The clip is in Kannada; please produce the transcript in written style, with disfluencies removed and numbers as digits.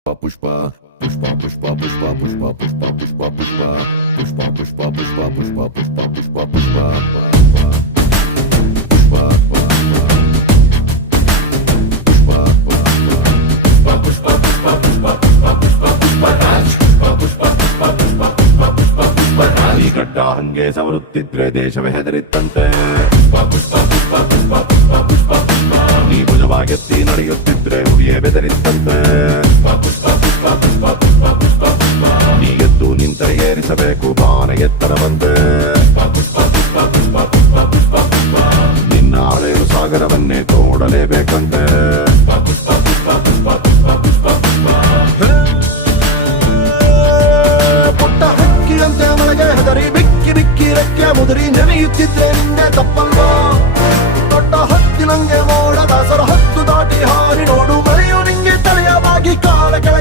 pushpa pushpa pushpa pushpa pushpa pushpa pushpa pushpa pushpa pushpa pushpa pushpa pushpa pushpa pushpa ಗಡ್ಡ ಹಂಗೆ ಸವರುತ್ತಿದ್ರೆ ದೇಶವೇ ಹೆದರಿತ್ತಂತೆ ನೀ ಭುಜವಾಗೆತ್ತಿ ನಡೆಯುತ್ತಿದ್ರೆ ಹುಲಿಯೇ ಬೆದರಿತ್ತಂತೆ